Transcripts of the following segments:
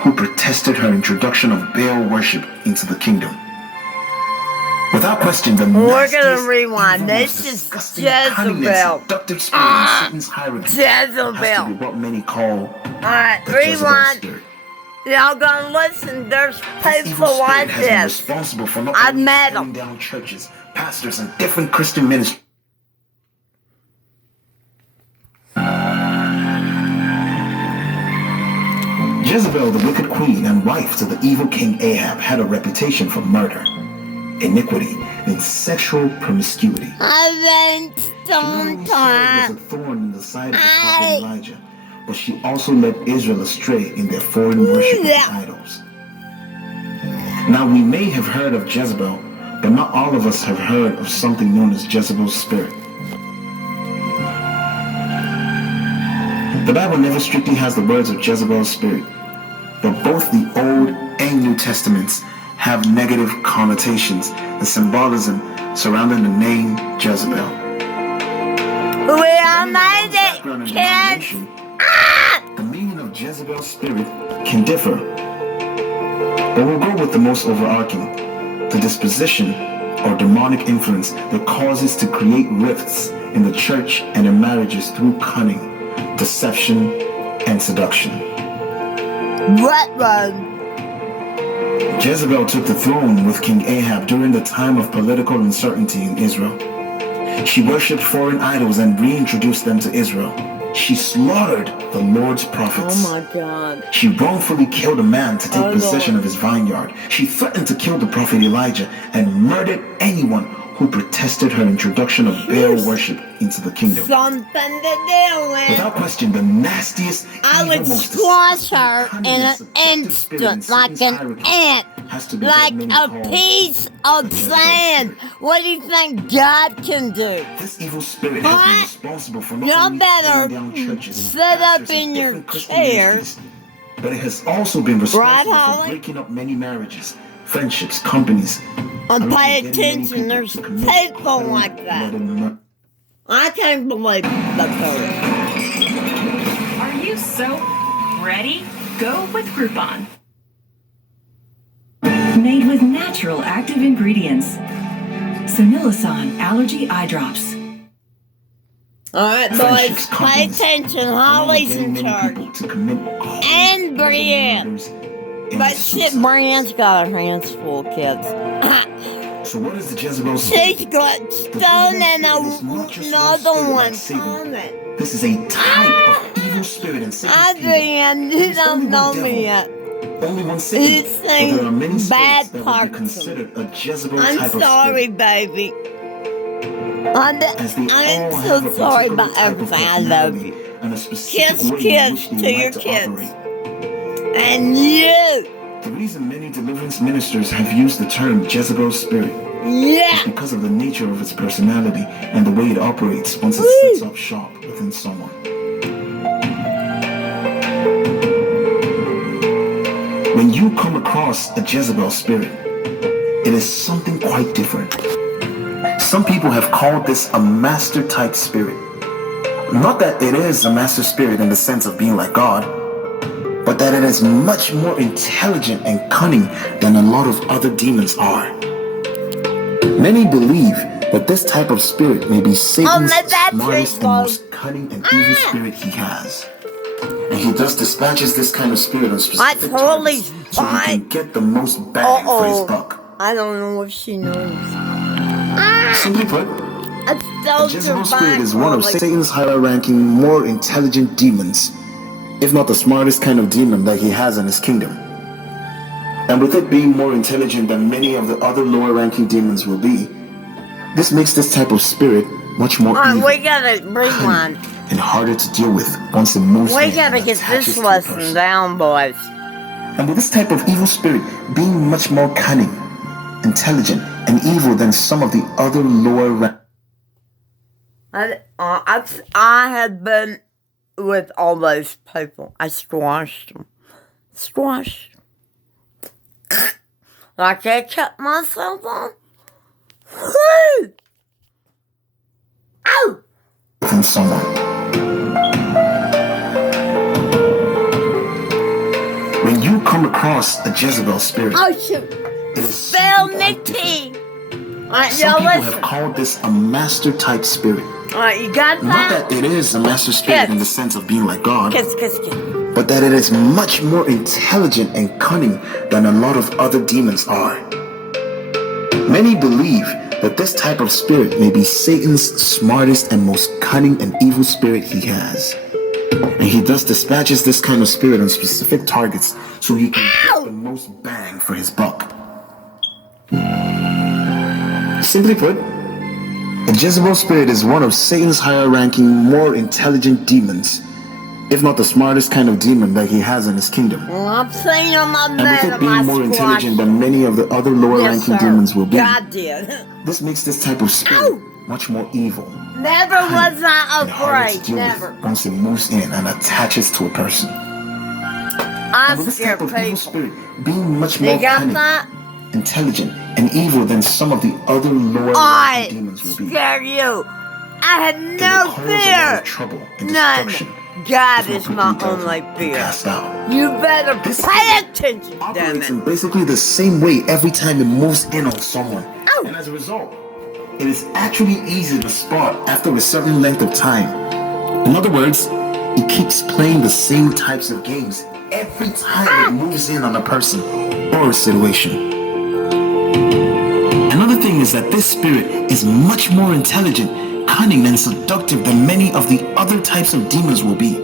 who protested her introduction of Baal worship into the kingdom. Without question, the we're gonna rewind. This is Jezebel. Seductive spirit in Satan's hierarchy Jezebel. has to be what many call Alright, the Jezebel rewind. spirit. Y'all gonna listen. There's This evil people like spirit has been this. responsible for not I've only met tearing them. down churches, pastors, and different Christian ministries. Jezebel, the wicked queen and wife to the evil king Ahab, had a reputation for murder, iniquity, and sexual promiscuity. I She went not only served as a sometime. thorn in the side of the prophet Elijah, but she also led Israel astray in their foreign worship of idols. Now, we may have heard of Jezebel, but not all of us have heard of something known as Jezebel's spirit. The Bible never strictly has the words of Jezebel's spirit, but both the Old and New Testaments have negative connotations and symbolism surrounding the name Jezebel. We all made it, kids. The meaning of Jezebel's spirit can differ, but we'll go with the most overarching, the disposition or demonic influence that causes to create rifts in the church and in marriages through cunning, deception, and seduction. What road? Jezebel took the throne with King Ahab during the time of political uncertainty in Israel. She worshipped foreign idols and reintroduced them to Israel. She slaughtered the Lord's prophets. Oh my God. She wrongfully killed a man to take possession of his vineyard. She threatened to kill the prophet Elijah and murdered anyone who protested her introduction of Baal worship into the kingdom. Something to deal with. Without question, the nastiest, I would squash her in an instant, like an ant, like a piece of sand. What do you think God can do? This evil spirit has been responsible for not Y'all only better tearing down churches, sit up pastors, in and your different Christian chairs. ministries, but it has also been responsible Right, for Holly? breaking up many marriages, friendships, companies. And along pay with getting many attention, there's to commit people federal like that. blood and murder. I can't believe that's her. Are you so ready? Go with Groupon. Made with natural active ingredients. Sonilisan Allergy Eye Drops. Alright, boys, pay attention. Holly's in charge. And Brienne. But shit, Brienne's got her hands full, kids. So what is the Jezebel She's got stone and another one coming. This is a type of evil spirit in Satan's kingdom. Brienne, you don't know me yet. Only one Satan. He's But there are many saying bad spirits that would be parts. considered a Jezebel I'm type of sorry, spirit. baby. As they I'm all have so a sorry particular about type of everything. I love personality you. and a specific Kiss, way in kiss which they to like your to kids. operate. And you. The reason many deliverance ministers have used the term Jezebel spirit Yeah. is because of the nature of its personality and the way it operates once it sets up shop within someone. When you come across a Jezebel spirit, it is something quite different. Some people have called this a master type spirit. Not that it is a master spirit in the sense of being like God, but that it is much more intelligent and cunning than a lot of other demons are. Many believe that this type of spirit may be Satan's smartest and most cunning and evil spirit he has. And he thus dispatches this kind of spirit on specific targets so he can get the most bang for his buck. I don't know if she knows. Simply put, I the told Jezebel your spirit is back, one of Holly. Satan's higher-ranking, more intelligent demons, if not the smartest kind of demon that he has in his kingdom. And with it being more intelligent than many of the other lower-ranking demons will be, this makes this type of spirit much more evil, We gotta rewind. cunning, and harder to deal with once the most We gotta get this lesson down, boys. And with this type of evil spirit being much more cunning, intelligent, and evil than some of the other lower rank. I had been with all those people. I squashed them. Squashed them. Like I kept myself on. Woo! Ow! Than someone. When you come across a Jezebel spirit, Oh, shoot. it is Spell something me quite different. T. Alright, Some y'all people listen. have called this a master type spirit. Alright, you got Not that? that it is a master spirit in the sense of being like God, Kiss, kiss, kiss. but that it is much more intelligent and cunning than a lot of other demons are. Many believe that this type of spirit may be Satan's smartest and most cunning and evil spirit he has. And he thus dispatches this kind of spirit on specific targets so he can get the most bang for his buck. Simply put, a Jezebel spirit is one of Satan's higher-ranking, more intelligent demons, if not the smartest kind of demon that he has in his kingdom. Well, I'm saying on my And bed with it of being my more squash. intelligent than many of the other lower-ranking Yes, sir. demons will be, God did. this makes this type of spirit much more evil. Never was I and harder to afraid. deal Never. with once it moves in and attaches to a person. I'm With this scared type of evil people. spirit being much more You got cunning, that? intelligent, and evil than some of the other lower I demons will be. scared you. I had It will no cause a lot fear. of trouble and None. destruction. God This is will my quickly only be fear. cast out. You better This pay attention, damn Operates it. in basically the same way every time it moves in on someone. Oh. And as a result, it is actually easy to spot after a certain length of time. In other words, it keeps playing the same types of games every time it moves in on a person or a situation. Another thing is that this spirit is much more intelligent, cunning, and seductive than many of the other types of demons will be.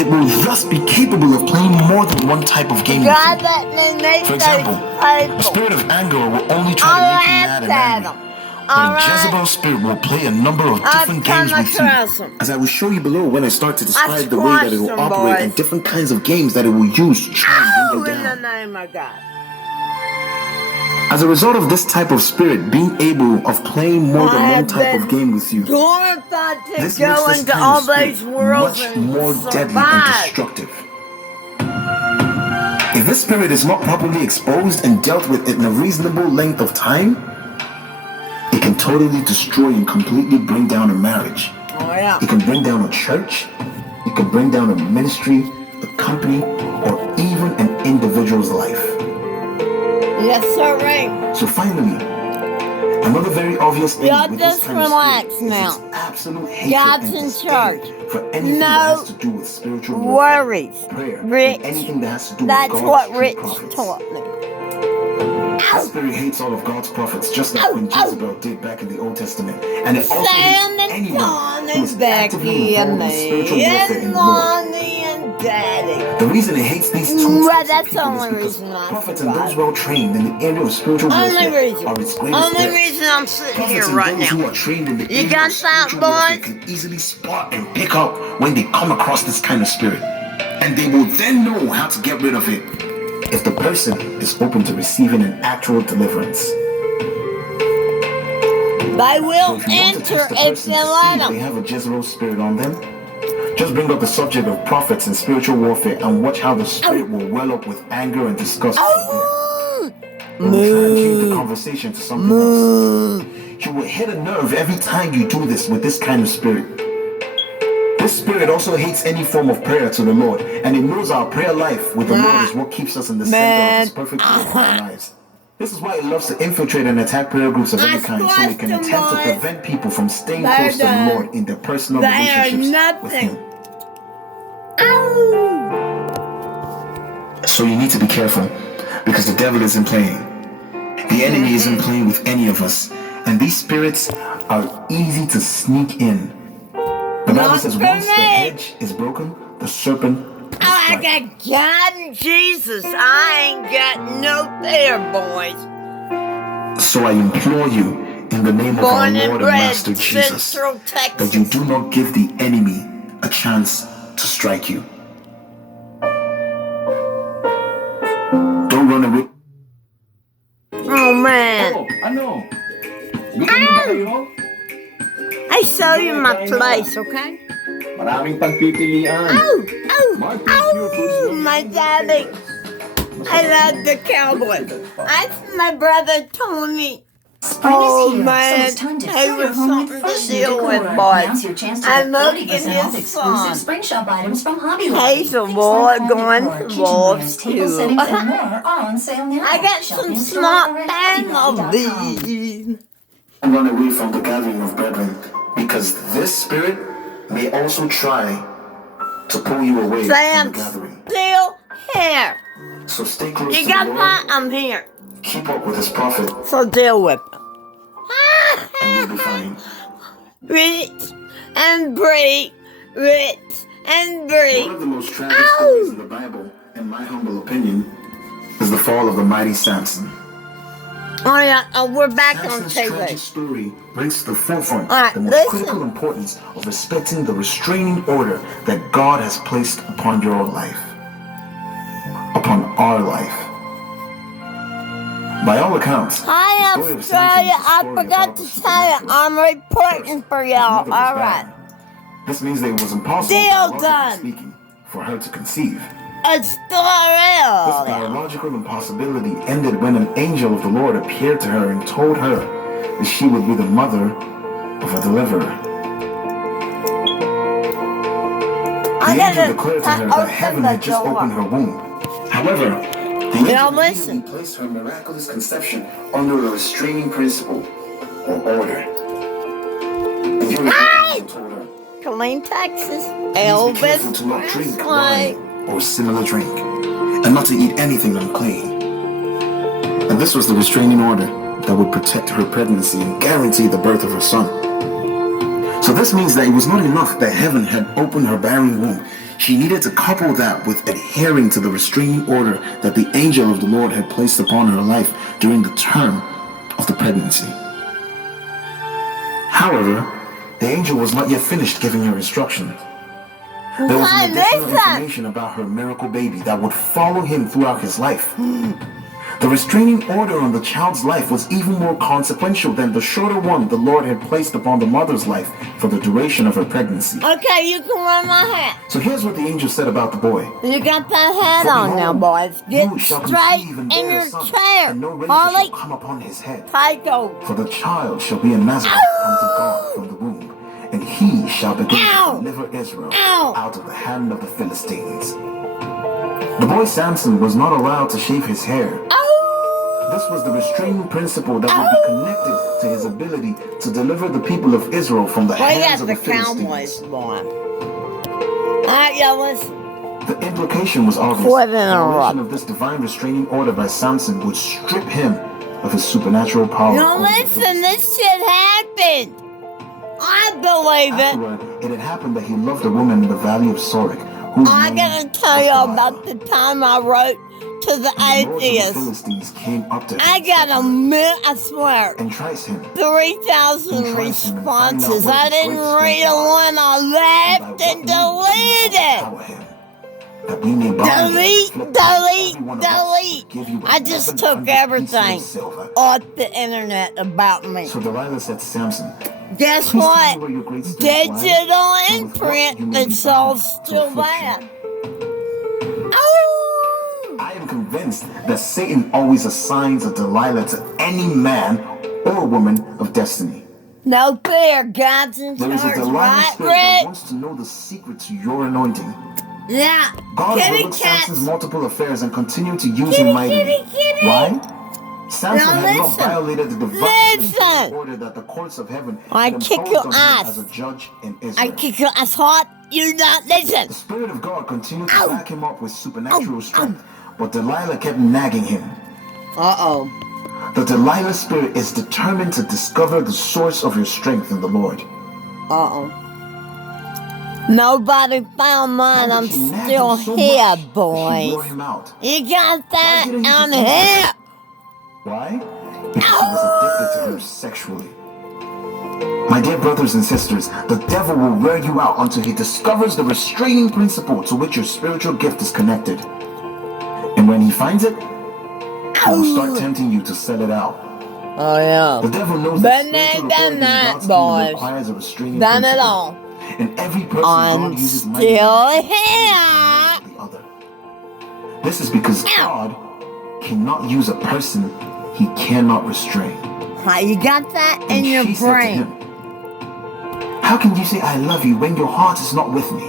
It will thus be capable of playing more than one type of game with God you. let me make For example, those a people. spirit of anger will only try I'll to make you mad laugh and at angry. them. But a Alright? Jezebel spirit will play a number of I'll different games come with you. across 'em. As I will show you below when I start to describe the way that it squashed will 'em, operate and boys. different kinds of games that it will use to try and Oh, bring you in the down. name of God. As a result of this type of spirit being able of playing more than I one have type of been game with you, glorified to this go makes this into kind all of spirit those worlds much and more deadly and survive. destructive. If this spirit is not properly exposed and dealt with in a reasonable length of time, it can totally destroy and completely bring down a marriage. Oh, yeah. It can bring down a church, it can bring down a ministry, a company, or even an individual's life. Yes, sir, Ray. So finally, another very obvious thing Y'all with this just kind of relax spirit now. is its absolute hatred God's and in disdain charge. for anything that No has to do with spiritual warfare, worries, prayer, Rich. and anything that has to do That's with what God's true Rich prophets. taught me. This spirit hates all of God's prophets, just like when Jezebel did back in the Old Testament. And it also Sam hates and anyone Don who is and actively Becky and involved in spiritual me warfare in and the Lord. Lonnie and Daddy. The reason it hates these two Well, types of that's the people is only because reason I prophets and those survived. well trained in the area of spiritual Only warfare reason. are its greatest Only threats. reason I'm sitting Prophets here and right those who now. are trained in the You area got of spiritual that, warfare boys? can easily spot and pick up when they come across this kind of spirit. And they will then know how to get rid of it if the person is open to receiving an actual deliverance. They So will if you want to enter test the if person you to see let if they them. have a Jezebel spirit on them, just bring up the subject of prophets and spiritual warfare and watch how the spirit will well up with anger and disgust from there. It will try and change the conversation to something else. You will hit a nerve every time you do this with this kind of spirit. This spirit also hates any form of prayer to the Lord, and it knows our prayer life with the Lord is what keeps us in the center of His perfect will for our lives. This is why it loves to infiltrate and attack prayer groups of any kind, so it can attempt to prevent people from staying close to the Lord in their personal relationships with Him. So you need to be careful, because the devil isn't playing. The enemy isn't playing with any of us, and these spirits are easy to sneak in. The Bible Not says for once the me. hedge is broken, the serpent will Oh, I strike. got God and Jesus. I ain't got no fear, boys. So I implore you, in the name of our Born and Lord and bred Master Jesus, Central that Texas. you do not give the enemy a chance to strike you. Don't run away. Oh, man. I know. I show you my place, okay? Maraming pagpipilian. Oh, my daddy. I love the Cowboys. That's my brother Tony. Spring is here, so it's time to fill your home with fresh new decor. Now's your chance to get 30% off exclusive Spring Shop items from Hobby Lobby. Hey, the boy going to Wolves table too. settings, and more are on sale now. I got Shop some in store smart or at hobbylobby.com. families. Run away from the gathering of brethren, because this spirit may also try to pull you away from the Sam's gathering. still here. So stay close You to got the that? Lord, I'm here. keep up with his prophet, So deal with him. and you'll be fine. Rich and break, rich and break. One of the most tragic stories in the Bible, in my humble opinion, is the fall of the mighty Samson. Oh yeah, we're back on Samson's TV. tragic story brings to the forefront All right, the most listen. critical importance of respecting the restraining order that God has placed upon your life, upon our life. By all accounts, Hi the story of Australia, Samson is a I story forgot about to the tell you, supernatural. I'm reporting for His y'all. mother was All right. barren. This means that it was impossible, Deal biologically done. speaking, for her to conceive. It's This still real. biological impossibility ended when an angel of the Lord appeared to her and told her that she would be the mother of a deliverer. The I angel gotta declared to her that open heaven the had just opened door. her womb. However, the Now angel listen. immediately placed her miraculous conception under a restraining principle or order. And here is what the angel told her. Killeen, Texas. Please be careful Elvis to not drink Presley. wine or similar drink, and not to eat anything unclean. And this was the restraining order that would protect her pregnancy and guarantee the birth of her son. So this means that it was not enough that heaven had opened her barren womb. She needed to couple that with adhering to the restraining order that the angel of the Lord had placed upon her life during the term of the pregnancy. However, the angel was not yet finished giving her instruction. There was Hi, an additional listen. information about her miracle baby that would follow him throughout his life. The restraining order on the child's life was even more consequential than the shorter one the Lord had placed upon the mother's life for the duration of her pregnancy. Okay, you can wear my hat. So here's what the angel said about the boy. You got that hat For on now, behold, boys. Get you shall straight conceive and in bear your a son, chair. and no razor Holly, shall come upon his head. take over. For the child shall be a Nazarite unto God from the womb, and he shall begin Ow! to deliver Israel Ow! out of the hand of the Philistines. The boy Samson was not allowed to shave his hair. Oh! This was the restraining principle that would be connected to his ability to deliver the people of Israel from the We hands got of the the Cowboys, Philistines. boy. Alright, y'all listen. The implication was obvious. Quit The interrupting. violation of this divine restraining order by Samson would strip him of his supernatural power. Now over the listen, this shit happened. I believe it. Afterward, it had happened that he loved a woman in the valley of Sorek, whose I name gotta tell was y'all Delilah. about the time I wrote to the And the lords of the atheists. Philistines came up to him I got a I swear, enticed him. 3,000 responses. I didn't read the one I left and deleted. That we may bind and Delete, afflict delete, every one of us, delete. give you I just 1,100 took pieces of everything silver. off the internet about me. So Delilah said to Samson, Guess "Please tell what? me where your great strength Digital lies, and with what you imprint, may be it's all bound to still affliction." there. Oh! I am convinced that Satan always assigns a Delilah to any man or woman of destiny. No fear, God's in There is a charge, Delilah right, spirit that Rick? wants to know the secret to your anointing. Yeah. God Kitty overlooked cats. Samson's multiple affairs and continued to use Kitty, him mightily. kitty, kitty. Why? Samson Now had not listen. violated the divine Listen. order that the courts of heaven I had kick imposed your on him ass. as a judge in Israel. I kick your ass hard. You not listen. The Spirit of God continued to Ow. back him up with supernatural Ow. strength, but Delilah kept nagging him. Uh-oh. The Delilah spirit is determined to discover the source of your strength in the Lord. Uh-oh. Nobody found mine. I'm She nagged still him so here, much that She boys. wore him out. You got that? didn't you I'm just say here. Why? Because he was addicted to her sexually. My dear brothers and sisters, the devil will wear you out until he discovers the restraining principle to which your spiritual gift is connected. And when he finds it, he will start tempting you to sell it out. Oh, yeah. The devil knows Been that spiritual there, authority done in that, God's kingdom boys. requires a restraining Done it principle. all. And every person I'm God uses mightily still here. the other. This is because God cannot use a person he cannot restrain. You got that in your she said to brain. him, "How can you say I love you when your heart is not with me?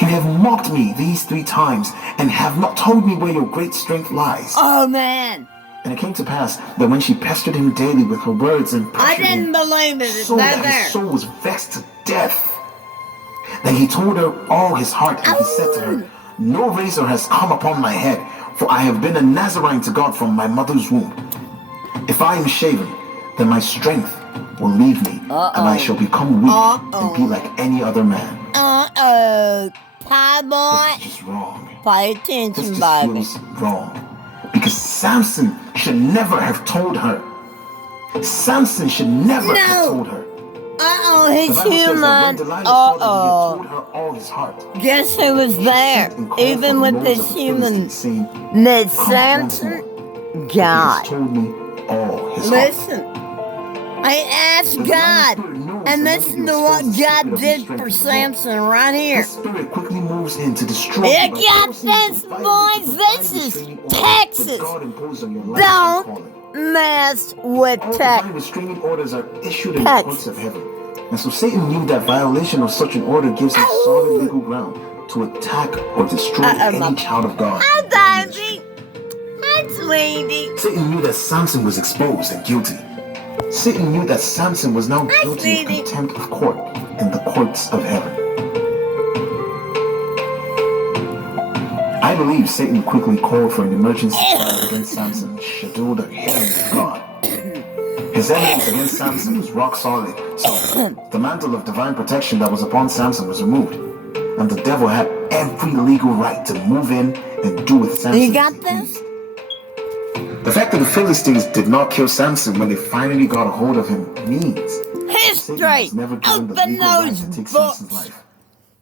You have mocked me these 3 times and have not told me where your great strength lies." Oh, man. And it came to pass that when she pestered him daily with her words and I pressured didn't him believe it. so They're that there. his soul was vexed to death, then he told her all his heart, and he said to her, "No razor has come upon my head, for I have been a Nazarene to God from my mother's womb. If I am shaven, then my strength will leave me, and I shall become weak and be like any other man." Pie boy. This is just wrong. Pay This attention, just baby. feels wrong. Because Samson should never have told her. Samson should never have told her. He's The Bible says that when human. Delilah saw that he had told her all his heart, Guess who was there? and called for Even the with lords this of the human Philistines, saying, Ned "Come Samson? once more, he has God. told me all his heart." Listen. I asked God. And listen to what God did for Samson right here. This spirit quickly moves in to destroy You you by got forcing you this, to violate boys. the This divine is restraining order Texas. that God imposed on your life and Don't calling. mess with All Texas. divine restraining orders are issued in the courts of heaven. And so Satan knew that violation of such an order gives him solid legal ground to attack or destroy any child of God. Hi, baby. Hi, sweetie. Satan knew that Samson was exposed and guilty. Satan knew that Samson was now guilty of contempt of court in the courts of heaven. I believe Satan quickly called for an emergency trial against Samson, scheduled a hearing with God. His evidence against Samson was rock solid, so the mantle of divine protection that was upon Samson was removed, and the devil had every legal right to move in and do with Samson. You got this? The fact that the Philistines did not kill Samson when they finally got a hold of him means History. Open those books.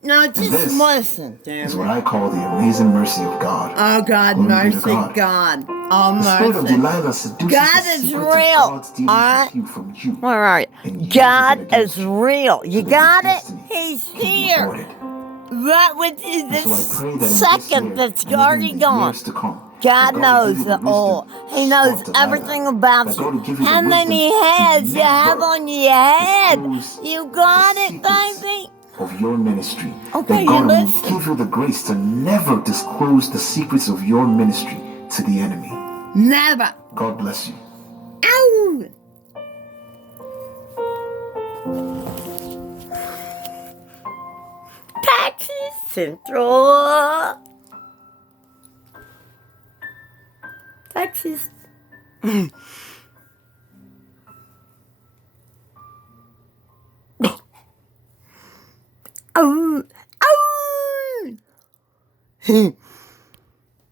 No, just listen. Is what I call the amazing mercy of God. Oh, God, mercy, God. Oh, The spirit of mercy. Delilah seduces God the is secret real. of God's dealings Alright. with you from you. All right. And uses God it against is you real. You so that got your it? destiny He's can be here. aborted. Right with you And so I this pray that in this second year, that's and even already in the gone. years to come, God that knows will give you it all. wisdom He knows of Delilah. everything about That God will you. give you the How many wisdom to heads you have never on your head? disclose You got the it, secrets baby? of your ministry. Okay, That you God will listen. give you the grace to never disclose the secrets of your ministry to the enemy. Never. God bless you. Ow! Texas Central. Texas. Oh, oh.